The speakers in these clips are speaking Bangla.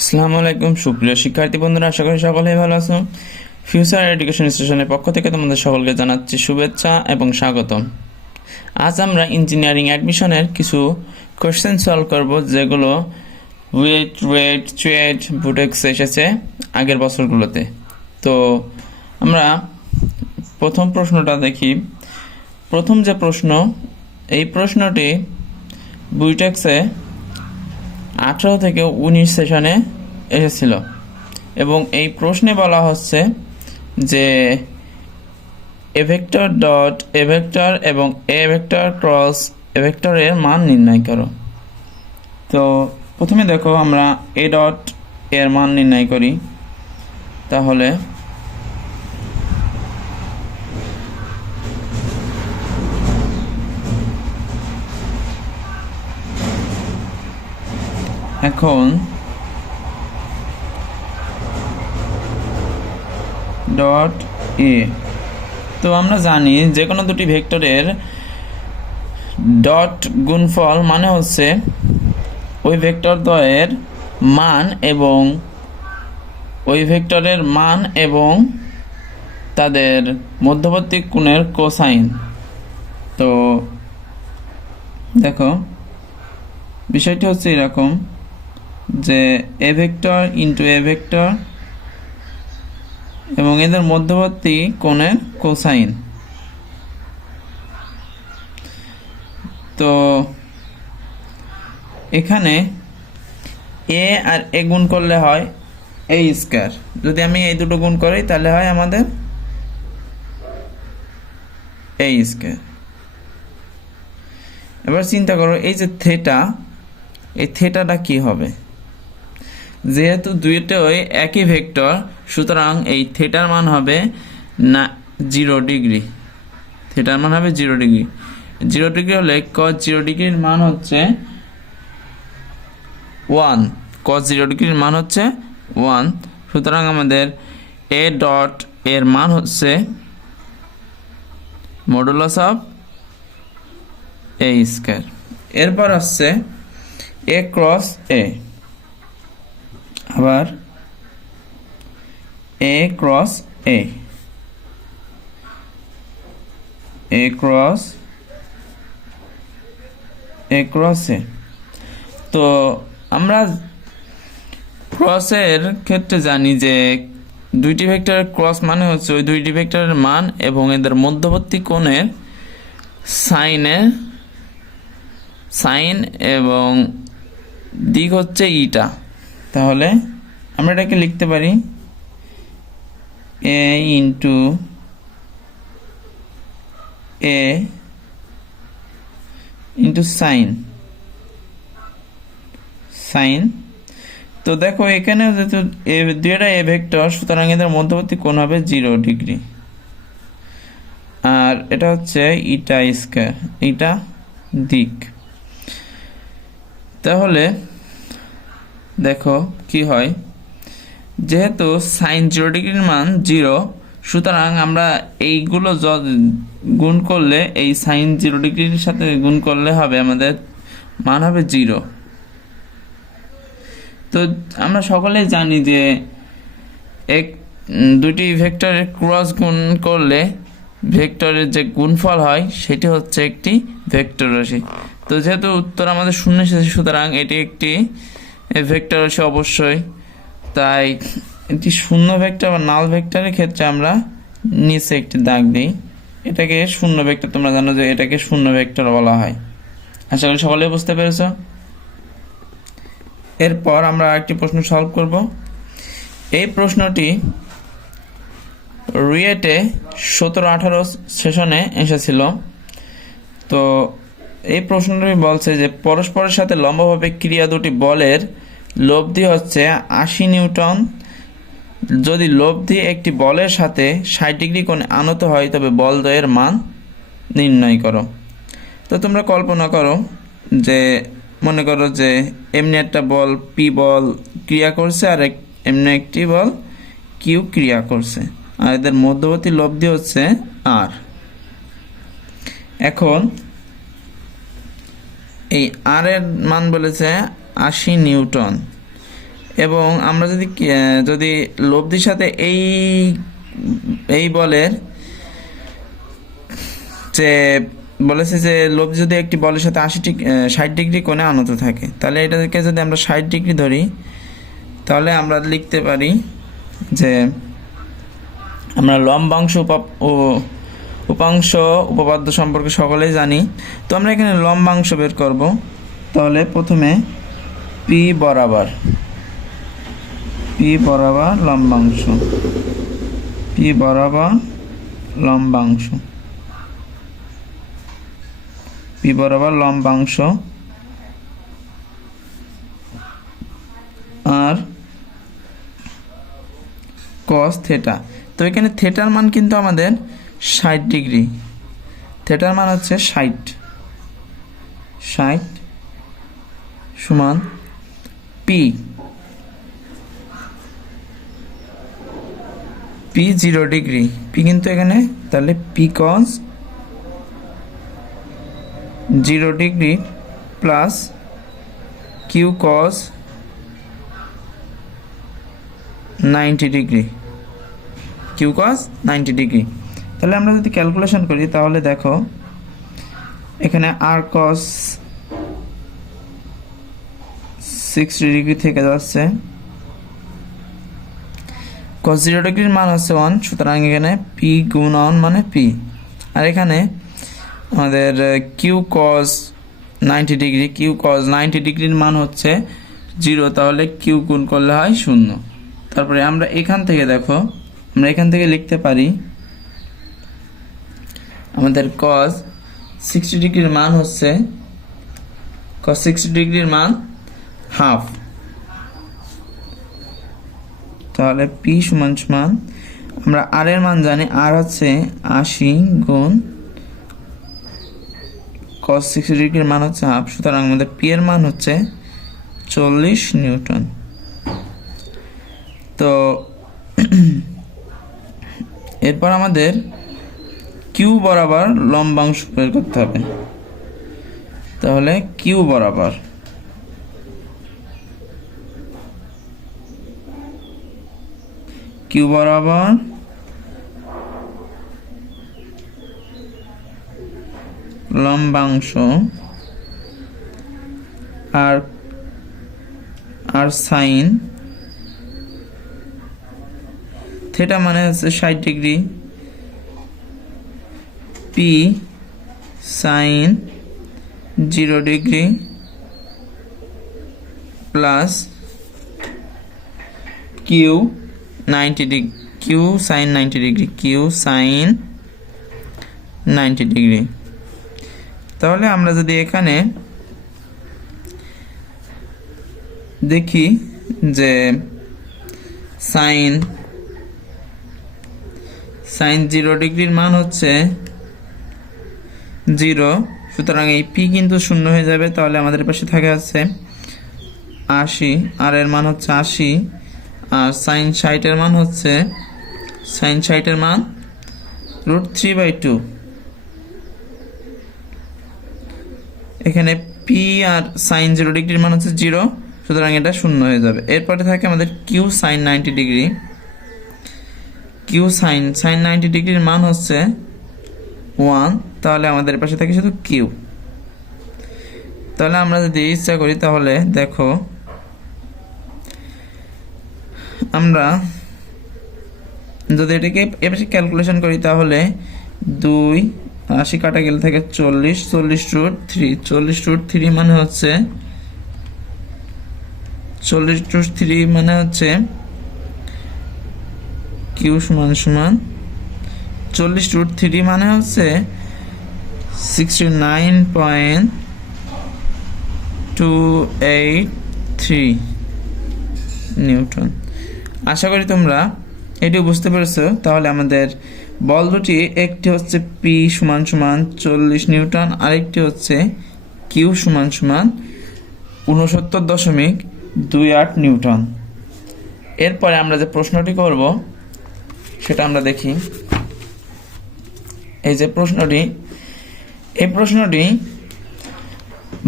আসসালামু আলাইকুম সুপ্রিয় শিক্ষার্থী বন্ধুরা, আশা করি সকলেই ভালো আছো। ফিউচার এডুকেশন স্টেশনের পক্ষ থেকে তোমাদের সকলকে জানাচ্ছি শুভেচ্ছা এবং স্বাগতম। আজ আমরা ইঞ্জিনিয়ারিং অ্যাডমিশনের কিছু কোশ্চেন সলভ করব, যেগুলো চুয়েট বুটেক্স এসেছে আগের বছরগুলোতে। তো আমরা প্রথম প্রশ্নটা দেখি। প্রথম যে প্রশ্ন, এই প্রশ্নটি বুটেক্সে 18 থেকে 19 সেশনে এসেছিল এবং এই প্রশ্নে বলা হচ্ছে যে এ ভেক্টর ডট এ ভেক্টর এবং এ ভেক্টর ক্রস এ ভেক্টরের মান নির্ণয় করো। তো প্রথমে দেখো, আমরা এ ডট এর মান নির্ণয় করি। তাহলে এখন ডট এ, তো আমরা জানি যে কোনো দুটি ভেক্টরের ডট গুণফল মানে হচ্ছে ওই ভেক্টর দ্বয়ের মান এবং ওই ভেক্টরের মান এবং তাদের মধ্যবর্তী কোণের কোসাইন। তো দেখো, বিষয়টি হচ্ছে এরকম যে এ ভেক্টর ইন্টু এ ভেক্টর এবং এদের মধ্যবর্তী কোণের কোসাইন। তো এখানে এ আর এ গুণ করলে হয় এ স্কয়ার। যদি আমি এই দুটো গুণ করি তাহলে হয় আমাদের এ স্কয়ার। এবার চিন্তা করো, এই যে থেটা, এই থেটাটা কি হবে? যেহেতু দুইটাই একই ভেক্টর, সুতরাং এই থেটার মান হবে না 0 ডিগ্রি। থেটার মান হবে 0 ডিগ্রি। 0 ডিগ্রি হলে cos 0 ডিগ্রির মান হচ্ছে 1। cos 0 ডিগ্রির মান হচ্ছে 1। সুতরাং আমাদের এ ডট এর মান হচ্ছে মডুলাস অফ এ স্কয়ার। এরপর আসছে এ ক্রস এ। আবার এ ক্রস এ, এ ক্রস এ ক্রস এ। তো আমরা ক্রসের ক্ষেত্রে জানি যে দুইটি ভেক্টরের ক্রস মানে হচ্ছে ওই দুইটি ভেক্টরের মান এবং এদের মধ্যবর্তী কোণের সাইন এবং দিক হচ্ছে ইটা। তাহলে আমরা এটাকে লিখতে পারি এ ইন্টু এ ইন্টু সাইন। তো দেখো, এখানে যেহেতু দুইটা এ ভেক্টর, সুতরাং এদের মধ্যবর্তী কোণ হবে 0 ডিগ্রি। আর এটা হচ্ছে ইটা স্কয়ার, ইটা দিক। তাহলে দেখো কি হয়, যেহেতু সাইন 0 ডিগ্রির মান 0, সুতরাং আমরা এইগুলো গুণ করলে, এই সাইন 0 ডিগ্রির সাথে গুণ করলে হবে আমাদের মান হবে 0। তো আমরা সকলেই জানি যে দুটি ভেক্টরের ক্রস গুণ করলে ভেক্টরের যে গুণফল হয় সেটি হচ্ছে একটি ভেক্টর রাশি। তো যেহেতু উত্তর আমাদের শূন্য এসেছে, সুতরাং এটি একটি ভেক্টর রাশি অবশ্যই। তাই এটি শূন্য ভেক্টর বা নাল ভেক্টরের ক্ষেত্রে আমরা নিচে একটি দাগ দিই। এটাকে শূন্য ভেক্টর, তোমরা জানো যে এটাকে শূন্য ভেক্টর বলা হয়। আশা করি সকলেই বুঝতে পেরেছ। এরপর আমরা আরেকটি প্রশ্ন সলভ করব। এই প্রশ্নটি রুয়েটে 17-18 সেশনে এসেছিল। তো এই প্রশ্নটি বলছে যে পরস্পরের সাথে লম্বভাবে ক্রিয়া দুটি বলের লব্ধি হচ্ছে 80 নিউটন। যদি লব্ধি একটি বলের সাথে 60 ডিগ্রি কোণে আনত হয়, তবে বলদ্বয়ের মান নির্ণয় করো। তো তোমরা কল্পনা করো যে, মনে করো যে এমনি একটা বল পি বল ক্রিয়া করছে আর এমনি একটি বল কিউ ক্রিয়া করছে, আর এদের মধ্যবর্তী লব্ধি হচ্ছে আর। এখন এই আর এর মান বলেছে 80 নিউটন এবং আমরা যদি লব্ধির সাথে এই বলের যে বলেছে যে লব্ধি যদি একটি বলের সাথে 60 ডিগ্রি কোণে আনত থাকে, তাহলে এটাকে যদি আমরা 60 ডিগ্রি ধরি, তাহলে আমরা লিখতে পারি যে আমরা লম্বাংশ ও উপাংশ উপপাদ্য সম্পর্কে সকলেই জানি। তো আমরা এখানে লম্বাংশ বের করব। তাহলে প্রথমে পি বরাবর লম্বাংশ, পি বরাবর লম্বাংশ আর cos থিটা। তো এখানে থিটার মান কিন্তু আমাদের 60 ডিগ্রি, থিটার মান হচ্ছে 60 সমান পি 0 ডিগ্রি, পি কিন্তু এখানে, তাহলে P cos 0 degree plus Q cos 90 degree, তাহলে আমরা যদি ক্যালকুলেশন করি তাহলে দেখো এখানে আর cos 60 ডিগ্রি থেকে যাচ্ছে, cos 0 ডিগ্রির মান হচ্ছে 1, সুতরাং এখানে পি গুণ 1 মানে পি, আর এখানে আমাদের কিউ cos 90 ডিগ্রির মান হচ্ছে 0, তাহলে কিউ গুণ করলে হয় 0। তারপরে আমরা এখান থেকে দেখো, আমরা এখান থেকে লিখতে পারি আমাদের cos 60 ডিগ্রির মান হচ্ছে হাফ, তাহলে পি সমান আমরা আর এর মান জানি, আর হচ্ছে 80 গুণ cos 60 ডিগ্রির মান হচ্ছে হাফ, সুতরাং আমাদের পি এর মান হচ্ছে 40 নিউটন। তো এরপর আমাদের কিউ বরাবর লম্বাংশ বের করতে হবে। তাহলে কিউ বরাবর লম্বাংশ আর সাইন থিটা মানে হচ্ছে 60 degree, P sine 0 degree plus Q sine 90 degree. তাহলে আমরা যদি এখানে দেখি যে সাইন 0 ডিগ্রির মান হচ্ছে 0, সুতরাং এই পি কিন্তু 0 হয়ে যাবে, তাহলে আমাদের পাশে থাকে আছে 80, আর এর মান হচ্ছে 80, আর সাইন 60 এর মান হচ্ছে √3/2। এখানে পি আর সাইন 0 ডিগ্রির মান হচ্ছে 0, সুতরাং এটা 0 হয়ে যাবে। এরপরে থাকে আমাদের Q sine 90 degree, Q sine 90 ডিগ্রির মান হচ্ছে 1, তাহলে আমাদের পাশে থাকে শুধু কিউ। তাহলে আমরা যদি ইচ্ছা করি তাহলে দেখো আমরা যদি এটাকে এবার ক্যালকুলেশন করি তাহলে 2 80 কাটা গেলে থাকে 40 √3 মানে হচ্ছে 40 মানে হচ্ছে কিউ সমান 40 মানে হচ্ছে 69.283 নিউটন। আশা করি তোমরা এটি বুঝতে পেরেছো। তাহলে আমাদের বল দুটি, একটি হচ্ছে পি সমান 40 নিউটন, আরেকটি হচ্ছে কিউ সমান 69.28 নিউটন। এরপরে আমরা যে প্রশ্নটি করব সেটা আমরা দেখি। এই যে প্রশ্নটি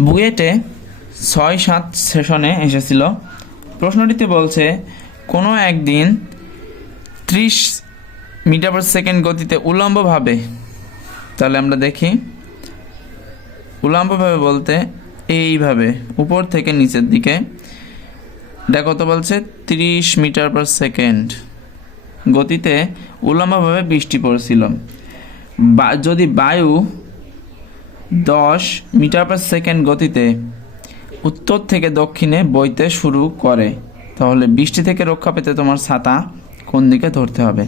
বুয়েটে 6-7 সেশনে এসেছিল। প্রশ্নটিতে বলছে কোনো একদিন 30 মিটার পার সেকেন্ড গতিতে উল্লম্বভাবে, তাহলে আমরা দেখি উল্লম্বভাবে বলতে এইভাবে উপর থেকে নিচের দিকে, এটা কত বলছে 30 মিটার পার সেকেন্ড গতিতে উল্লম্বভাবে বৃষ্টি পড়ছিল। যদি বায়ু 10 মিটার পার সেকেন্ড গতিতে উত্তর থেকে দক্ষিণে বইতে শুরু করে, তাহলে বৃষ্টি থেকে রক্ষা পেতে তোমার ছাতা কোন দিকে ধরতে হবে?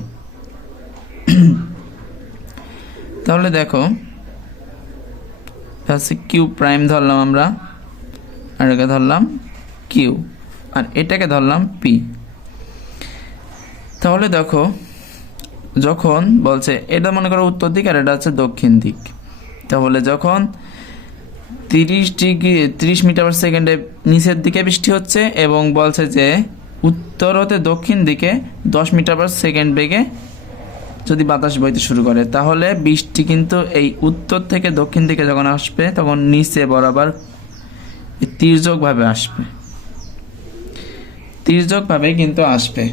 তাহলে দেখো কিউ প্রাইম ধরলাম আমরা, আর এটাকে ধরলাম কিউ, আর এটাকে ধরলাম পি। তাহলে দেখো যখন বলছে এটা মনে করো উত্তর দিক আর এটা হচ্ছে দক্ষিণ দিক, তাহলে যখন 30 মিটার পার সেকেন্ডে নিচের দিকে বৃষ্টি হচ্ছে এবং বলছে যে উত্তর হতে দক্ষিণ দিকে 10 মিটার পার সেকেন্ড বেগে যদি বাতাস বইতে শুরু করে, তাহলে বৃষ্টি কিন্তু এই উত্তর থেকে দক্ষিণ দিকে যখন আসবে তখন নিচে বরাবর তির্যকভাবে আসবে, তির্যকভাবে কিন্তু আসবে,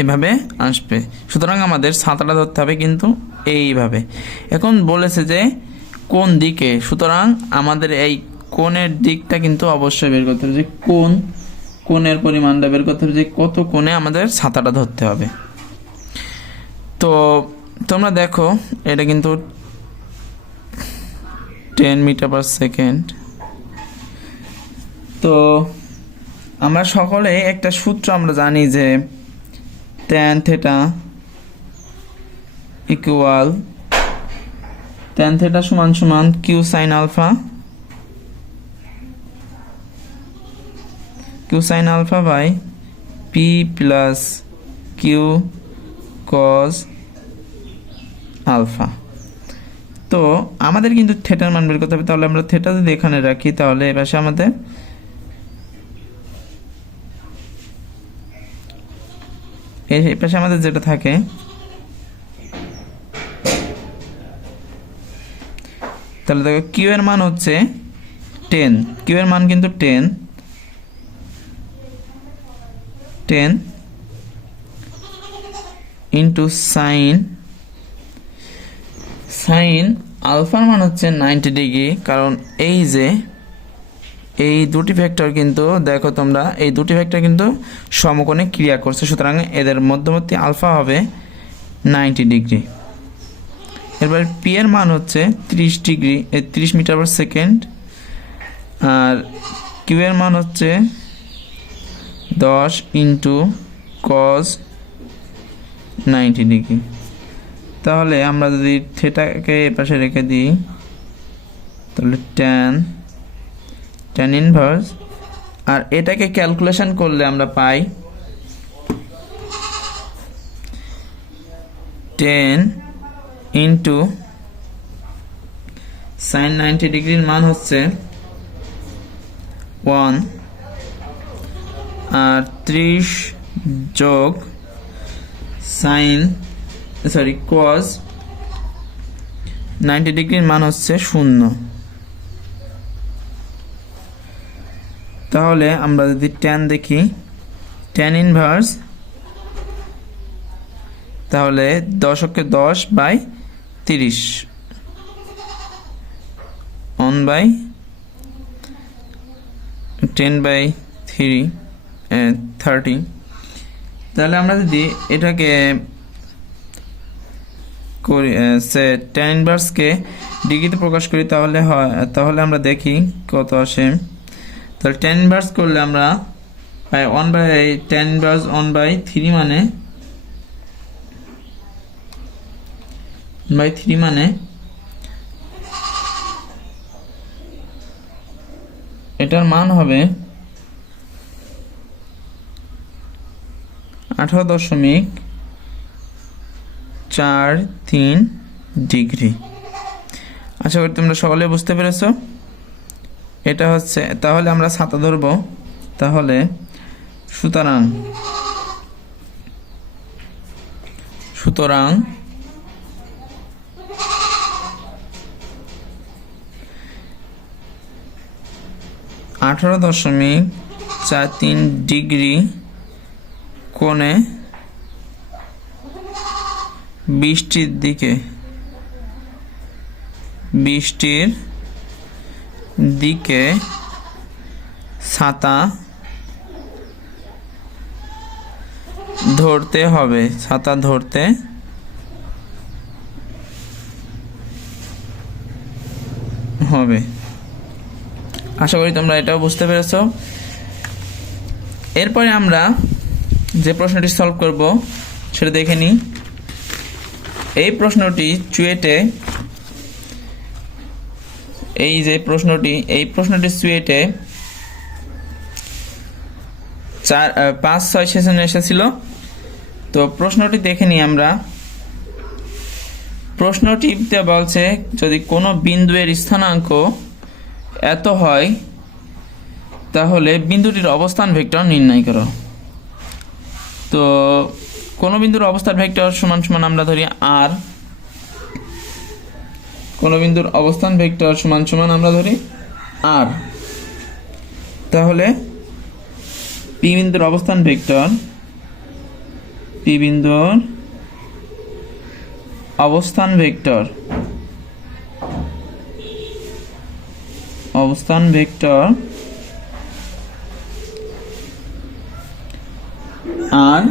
এইভাবে আসবে। সুতরাং আমাদের ছাতাটা ধরতে হবে কিন্তু এইভাবে। এখন বলেছে যে কোন দিকে, সুতরাং আমাদের এই কোণের দিকটা কিন্তু অবশ্যই বের করতে হবে, যে কোণের পরিমাণটা বের করতে হবে, যে কত কোণে আমাদের ছাতাটা ধরতে হবে। তো তোমরা দেখো এটা কিন্তু 10 মিটার পার সেকেন্ড। তো আমরা সকলে একটা সূত্র আমরা জানি যে tan theta equal tan theta সমান সমান q sin alpha, q sin alpha by p plus q cos alpha। তো আমাদের কিন্তু থিটার মান বের করতে হবে, তাহলে আমরা থিটা যদি এখানে রাখি তাহলে এই পাশে আমাদের এই পাশে আমাদের যেটা থাকে তাহলে দেখো কিউ এর মান হচ্ছে 10, কিউ এর মান কিন্তু 10 ইন্টু সাইন আলফার মান হচ্ছে 90 ডিগ্রি, কারণ এই যে এই দুটি ভেক্টর কিন্তু দেখো তোমরা এই দুটি ভেক্টর কিন্তু সমকোণে ক্রিয়া করছে, সুতরাং এদের মধ্যবর্তী আলফা হবে 90 ডিগ্রি। এবার পি এর মান হচ্ছে 30 মিটার পার সেকেন্ড, আর কিউ এর মান হচ্ছে 10 ইন্টু কস 90 ডিগ্রি। তাহলে আমরা যদি থিটাকে এপাশে রেখে দিই তাহলে tan ইনভার্স, আর এটাকে ক্যালকুলেশন করলে আমরা পাই 10 ইন্টু সাইন 90 ডিগ্রির মান হচ্ছে 1, আর 30 যোগ cos 90 ডিগ্রির মান হচ্ছে 0। তাহলে আমরা যদি tan দেখি tan ইনভার্স, তাহলে 10কে 10 বাই 30 1/10/3 তাহলে আমরা যদি এটাকে করি tan ইনভার্সকে ডিগ্রিতে প্রকাশ করি তাহলে আমরা দেখি কত আসে। তাহলে tan ইনভার্স করলে আমরা পাই 1/tan ইনভার্স 1/3 মানে এটার মান হবে 18.43 ডিগ্রি। আশা করি তোমরা সকলে বুঝতে পেরেছো। এটা হচ্ছে, তাহলে আমরা ছাতা ধরবো, তাহলে সুতরাং 18.43 3 ডিগ্রি কোণে বৃষ্টির দিকে ছাতা ধরতে হবে। আশা করি তোমরা এটাও বুঝতে পেরেছো। এরপরে আমরা যে প্রশ্নটি সলভ করব সেটা দেখে নিই। এই প্রশ্নটি চুয়েটে চুয়েটে 5-6 সেশনে এসেছিল। তো প্রশ্নটি দেখে নিই আমরা। প্রশ্নটিতে বলছে যদি কোনো বিন্দুর স্থানাঙ্ক এত হয় তাহলে বিন্দুটির অবস্থান ভেক্টর নির্ণয় করো। তো কোনো বিন্দুর অবস্থান ভেক্টর সমান সমান আমরা ধরি আর, কোনো বিন্দুর অবস্থান ভেক্টর সমান সমান আমরা ধরি আর। তাহলে পি বিন্দুর অবস্থান ভেক্টর, পি বিন্দুর অবস্থান ভেক্টর আর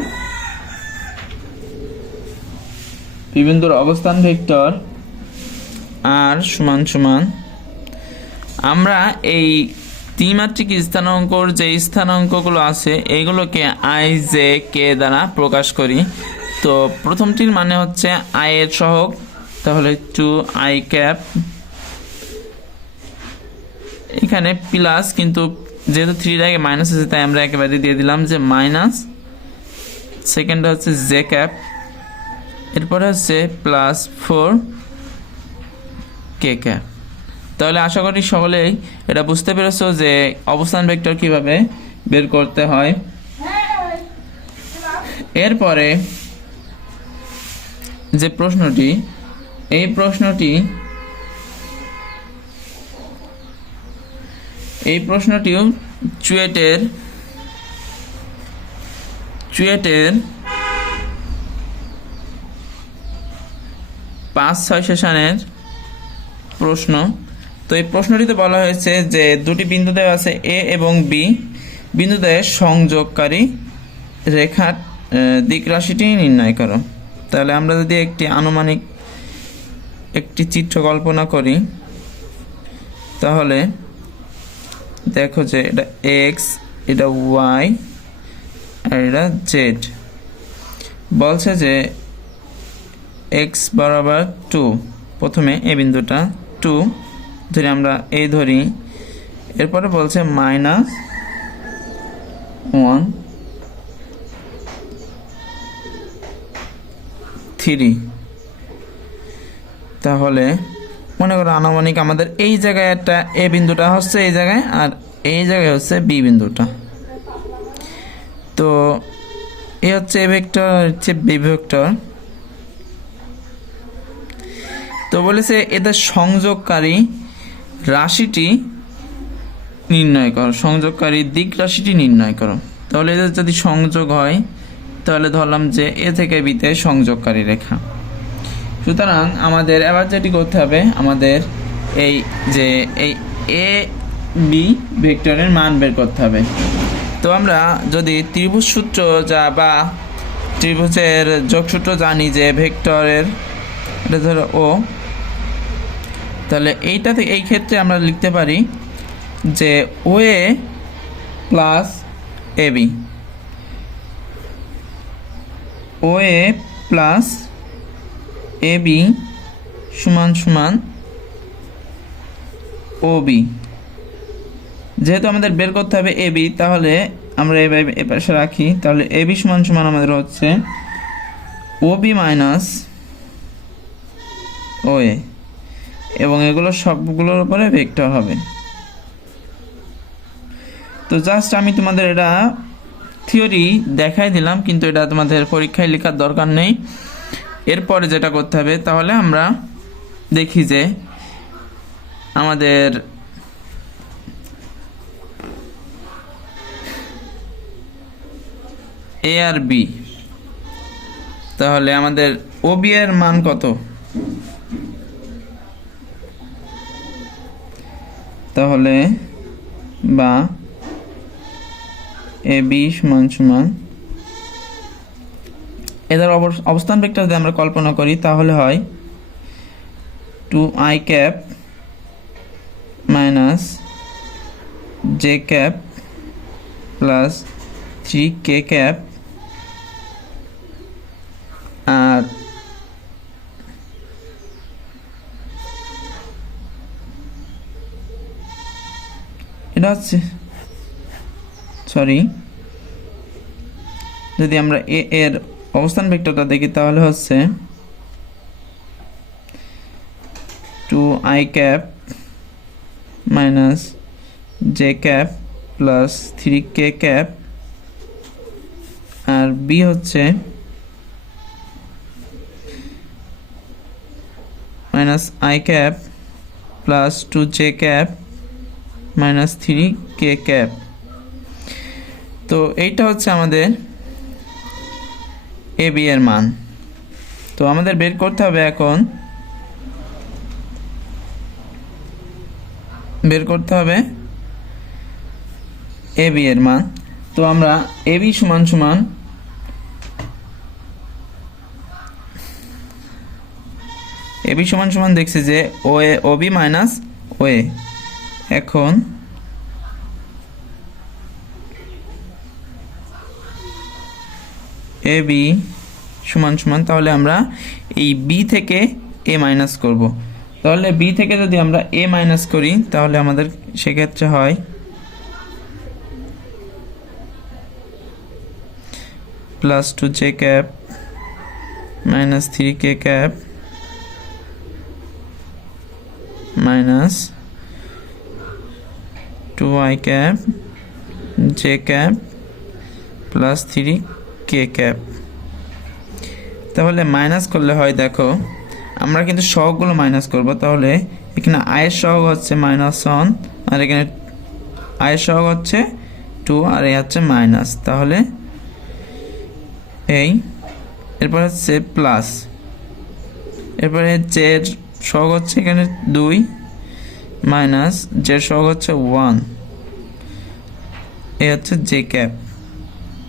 পি বিন্দুর অবস্থান ভেক্টর আর সমান সমান আমরা এই ত্রিমাত্রিক স্থানাঙ্কর যে স্থানাঙ্কগুলো আছে এইগুলোকে আই জে কে দ্বারা প্রকাশ করি। তো প্রথমটির মানে হচ্ছে আই এর সহগ, তাহলে 2i ক্যাপ, এখানে প্লাস, কিন্তু যেহেতু 3 এর আগে মাইনাস আছে তাই আমরা একেবারে দিয়ে দিলাম যে মাইনাস। সেকেন্ড হচ্ছে জে ক্যাপ, এরপরে হচ্ছে প্লাস 4k ক্যাপ। তাহলে আশা করি সকলেই এটা বুঝতে পেরেছো যে অবস্থান ভেক্টর কিভাবে বের করতে হয়। এরপরে যে প্রশ্নটি, এই প্রশ্নটিও চুয়েটের 5-6 সেশনের প্রশ্ন। তো এই প্রশ্নটিতে বলা হয়েছে যে দুটি বিন্দু দেওয়া আছে এ এবং বি, বিন্দুতে সংযোগকারী রেখার দিক রাশিটি নির্ণয় করো। তাহলে আমরা যদি একটি আনুমানিক একটি চিত্র কল্পনা করি তাহলে দেখো যে এটা এক্স, এটা ওয়াই আর এটা জেড। বলছে যে এক্স বরাবর 2, প্রথমে এই বিন্দুটা 2 ধরি, আমরা এই ধরি। এরপরে বলছে -1 3। তাহলে মনে করো আনুমানিক আমাদের এই জায়গায় একটা এ বিন্দুটা হচ্ছে এই জায়গায়, আর এই জায়গায় হচ্ছে বি বিন্দুটা। তো এ হচ্ছে এ ভেক্টর, হচ্ছে বি ভেক্টর। তো বলেছে এদের সংযোগকারী রাশিটি নির্ণয় করো, সংযোগকারী দিক রাশিটি নির্ণয় করো। তাহলে এদের যদি সংযোগ হয় তাহলে ধরলাম যে এ থেকে বিতে সংযোগকারী রেখা। সুতরাং আমাদের এবার যেটি করতে হবে, আমাদের এই যে এই এ বি ভেক্টরের মান বের করতে হবে। তো আমরা যদি ত্রিভুজ সূত্র বা ত্রিভুজের যোগসূত্র জানি যে ভেক্টরের, এটা ধরো ও, তাহলে এইটাতে এই ক্ষেত্রে আমরা লিখতে পারি যে ও এ plus A B, O A plus A B সমান সমান ও বি। যেহেতু আমাদের বের করতে হবে এ বি, তাহলে আমরা এ পাশে রাখি। তাহলে এ বি সমান সমান আমাদের হচ্ছে ও বি মাইনাস ও এ, এবং এগুলো সবগুলোর উপরে ভেক্টর হবে। তো জাস্ট আমি তোমাদের এটা থিওরি দেখাই দিলাম, কিন্তু এটা তোমাদের পরীক্ষায় লেখার দরকার নেই। এরপরে যেটা করতে হবে, তাহলে আমরা দেখি যে আমাদের এ আর বি, তাহলে আমাদের ও বি এর মান কত? তাহলে বা এ বি সমান সমান এদের অবস্থান ভেক্টর যদি আমরা কল্পনা করি তাহলে হয় 2i cap minus J cap plus 3k cap, আর এটা হচ্ছে যদি আমরা এ এর অবস্থান ভেক্টরটা দেখি তাহলে হচ্ছে 2i cap minus J cap plus 3k cap, আর বি হচ্ছে minus I cap plus 2j cap minus 3k cap. তো এইটা হচ্ছে আমাদের এ বি এর মান। তো আমাদের বের করতে হবে এখন, এ বি এর মান। তো আমরা এ বি সমান সমান দেখছি যে ও বি মাইনাস ও এ। এখন এ বি সমান সমান, তাহলে আমরা এই বি থেকে এ মাইনাস করব। তাহলে বি থেকে যদি আমরা এ মাইনাস করি তাহলে আমাদের সেক্ষেত্রে হয় plus 2j cap minus 3k cap minus 2i cap j cap plus 3k cap. তাহলে মাইনাস করলে হয়, দেখো আমরা কিন্তু সহগগুলো মাইনাস করব। তাহলে এখানে আয়ের সহগ হচ্ছে -1 আর এখানে আয়ের সহগ হচ্ছে 2 আর এই হচ্ছে মাইনাস। তাহলে এই এরপর হচ্ছে প্লাস, এরপরে জের সহগ হচ্ছে এখানে 2 মাইনাস জের সহগ হচ্ছে 1, এই হচ্ছে জে ক্যাপ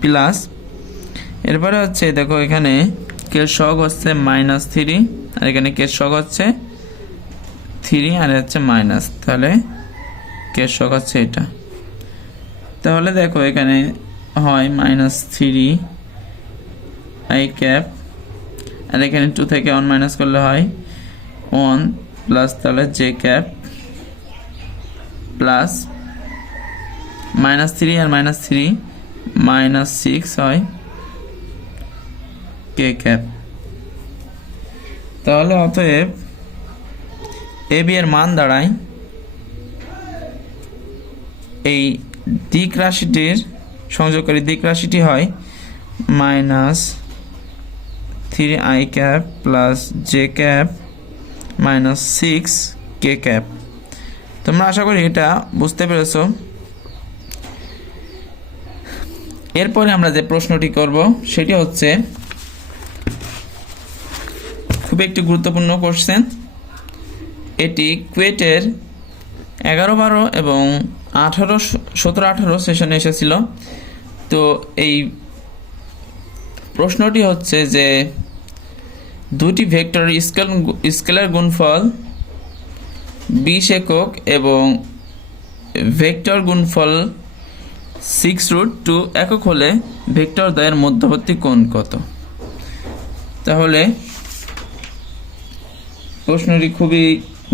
প্লাস, এরপরে হচ্ছে দেখো এখানে কে সহগ হচ্ছে -3 আর এখানে কে সহগ হচ্ছে 3 আর হচ্ছে মাইনাস, তাহলে কে সহগ হচ্ছে এটা। তাহলে দেখো এখানে হয় -3 আই ক্যাপ আর এখানে 2 থেকে 1 মাইনাস করলে হয় 1 প্লাস, তাহলে জে ক্যাপ প্লাস -3 আর -3 -6 হয় কে ক্যাপ। তাহলে অতএব এ বি এর মান দাঁড়ায়, এই দিক রাশিটির সংযোগকারী দিক রাশিটি হয় -3i cap plus J cap -6k cap. তোমরা আশা করি এটা বুঝতে পেরেছ। এরপরে আমরা যে প্রশ্নটি করব সেটি হচ্ছে খুব একটি গুরুত্বপূর্ণ কোশ্চেন। এটি কুয়েটের 11, 12 এবং 17, 18 সেশনে এসেছিল। তো এই প্রশ্নটি হচ্ছে যে দুটি ভেক্টর স্কেলার গুণফল 20 একক এবং ভেক্টর গুণফল 6√2 একক হলে ভেক্টর দ্বয়ের মধ্যবর্তী কোণ কত? তাহলে প্রশ্নটি খুবই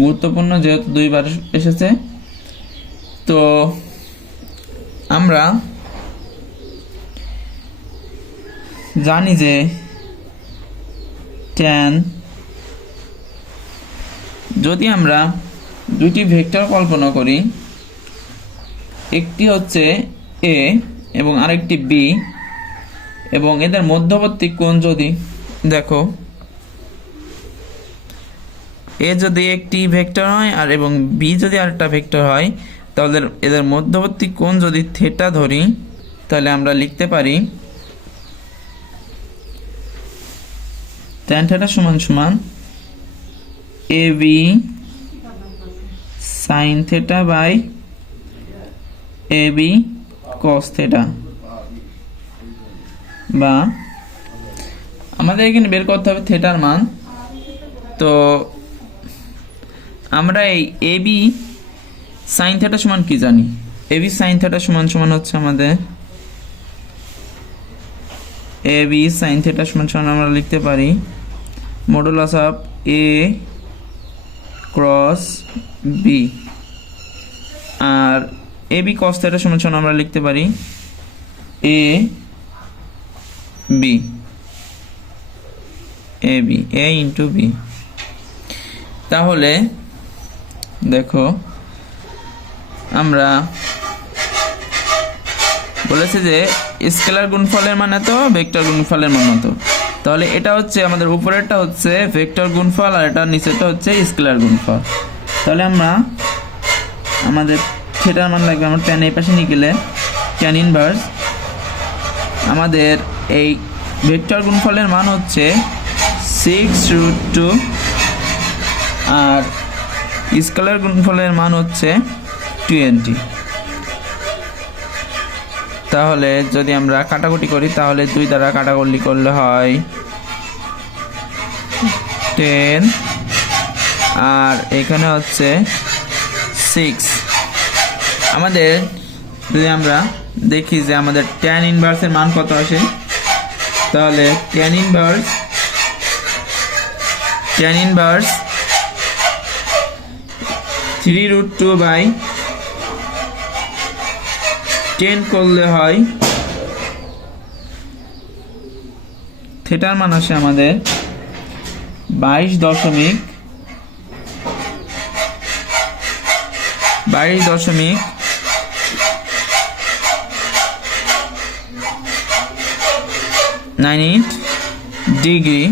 গুরুত্বপূর্ণ যেহেতু দুইবার এসেছে। তো আমরা জানি যে tan, যদি আমরা দুটি ভেক্টর কল্পনা করি, একটি হচ্ছে এ এবং আরেকটি বি, এবং এদের মধ্যবর্তী কোণ যদি দেখো এ যদি একটি ভেক্টর হয় আর এবং বি যদি আরেকটা ভেক্টর হয়, তাহলে এদের মধ্যবর্তী কোণ যদি থিটা ধরি তাহলে আমরা লিখতে পারি tan θ সমান সমান ab sin θ by ab cos θ, বা আমাদের এখানে বের করতে হবে থিটার মান। তো আমরা এই ab sin θ সমান কি জানি? ab sin θ সমান সমান হচ্ছে আমাদের ab sin θ সমান সমান আমরা লিখতে পারি modulus of a cross b, আর ab cos θ সমান সমান আমরা লিখতে পারি a b ab a into b। তাহলে দেখো আমরা বলেছি যে স্কেলার গুণফলের মান এত, ভেক্টর গুণফলের মান এত। তাহলে এটা হচ্ছে আমাদের উপরেরটা হচ্ছে ভেক্টর গুণফল আর এটা নিচেরটা হচ্ছে স্কেলার গুণফল। তাহলে আমরা আমাদের থিটার মান লাগবে, আমরা tan এই পাশে নিয়ে গেলে tan ইনভার্স আমাদের এই ভেক্টর গুণফলের মান হচ্ছে 6√2 আর স্কেলার গুণফলের মান হচ্ছে 20। তাহলে যদি আমরা কাটাকুটি করি তাহলে 2 দ্বারা কাটাকুটি করলে হয় 10 আর এখানে হচ্ছে 6। আমাদের যদি আমরা দেখি যে আমাদের tan ইনভার্সের মান কত আসে, তাহলে tan ইনভার্স 3√2 বাই 10 করলে হয় থিটার মান আসে আমাদের 22.98 ডিগ্রি,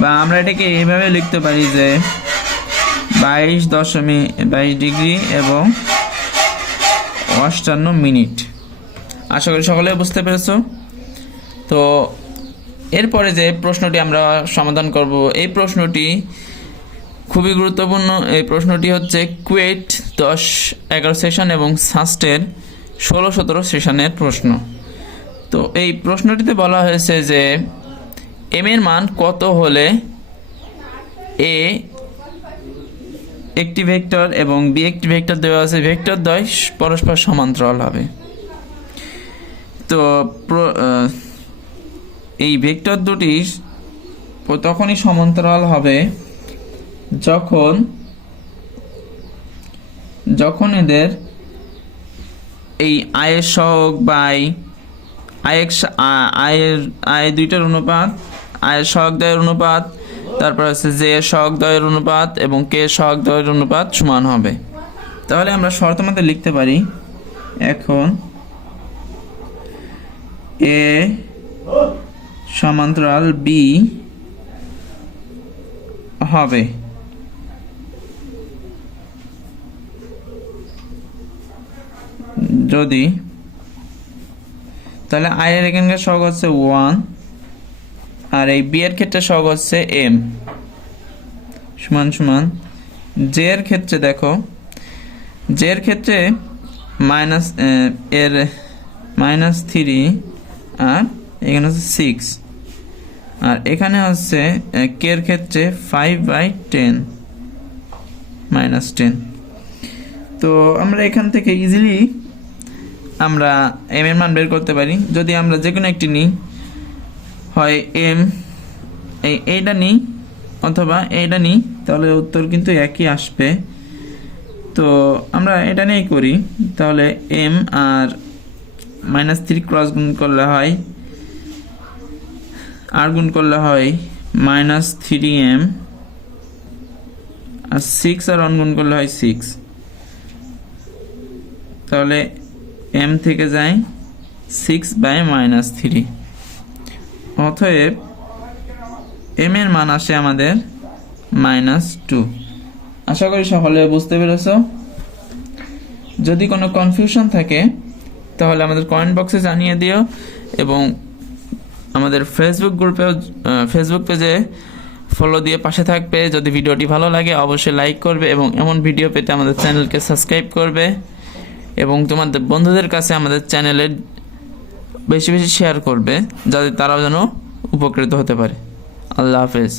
বা আমরা এটাকে এইভাবে লিখতে পারি যে 22 ডিগ্রি এবং 58 মিনিট। আশা করি সকলে বুঝতে পেরেছো। তো এরপরে যে প্রশ্নটি আমরা সমাধান করব, এই প্রশ্নটি খুবই গুরুত্বপূর্ণ। এই প্রশ্নটি হচ্ছে কুয়েট 10-11 সেশন এবং সাস্টের 16-17 সেশনের প্রশ্ন। তো এই প্রশ্নটিতে বলা হয়েছে যে এম এর মান কত হলে এ একটি ভেক্টর এবং বি একটি ভেক্টর দেওয়া আছে, ভেক্টর দ্বয় পরস্পর সমান্তরাল হবে। তো এই ভেক্টর দুটি তখনই সমান্তরাল হবে যখন এদের এই আয়ের সহগ বাই আয় দুইটার অনুপাত, আয়ের সহগ দ্বয়ের অনুপাত, তারপর হচ্ছে জে এর সহগ দ্বয়ের অনুপাত এবং কে এর সহগ দ্বয়ের অনুপাত সমান হবে। তাহলে আমরা শর্ত মতে লিখতে পারি এখন এ সমান্তরাল বি হবে যদি, তাহলে আয়ের এখানকার সহগ হচ্ছে 1 আর এই বি এর ক্ষেত্রে সহগ হচ্ছে এম সমান সমান জে এর ক্ষেত্রে দেখো, জে এর ক্ষেত্রে -3 আর এখানে হচ্ছে 6 আর এখানে হচ্ছে কে এর ক্ষেত্রে 5/10 -10। তো আমরা এখান থেকে ইজিলি আমরা এম এর মান বের করতে পারি। যদি আমরা যে কোনো একটি নিই, হয় এম এইটা নিই অথবা এইটা নিই, তাহলে উত্তর কিন্তু একই আসবে। তো আমরা এটা নিয়েই করি। তাহলে এম আর -3 ক্রস গুণ করলে হয়, আর গুণ করলে হয় -3m আর 6 আর 1 গুণ করলে হয় 6। তাহলে m থেকে যায় 6/-3। অতএব m এর মান আসে আমাদের -2। আশা করি সকলে বুঝতে পেরেছো। যদি কোনো কনফিউশন থাকে তাহলে আমাদের কমেন্ট বক্সে জানিয়ে দিও এবং আমাদের ফেসবুক পেজে ফলো দিয়ে পাশে থাকবে। যদি ভিডিওটি ভালো লাগে অবশ্যই লাইক করবে এবং এমন ভিডিও পেতে আমাদের চ্যানেলকে সাবস্ক্রাইব করবে এবং তোমাদের বন্ধুদের কাছে আমাদের চ্যানেলের বেশি বেশি শেয়ার করবে, যাতে তারাও যেন উপকৃত হতে পারে। আল্লাহ হাফেজ।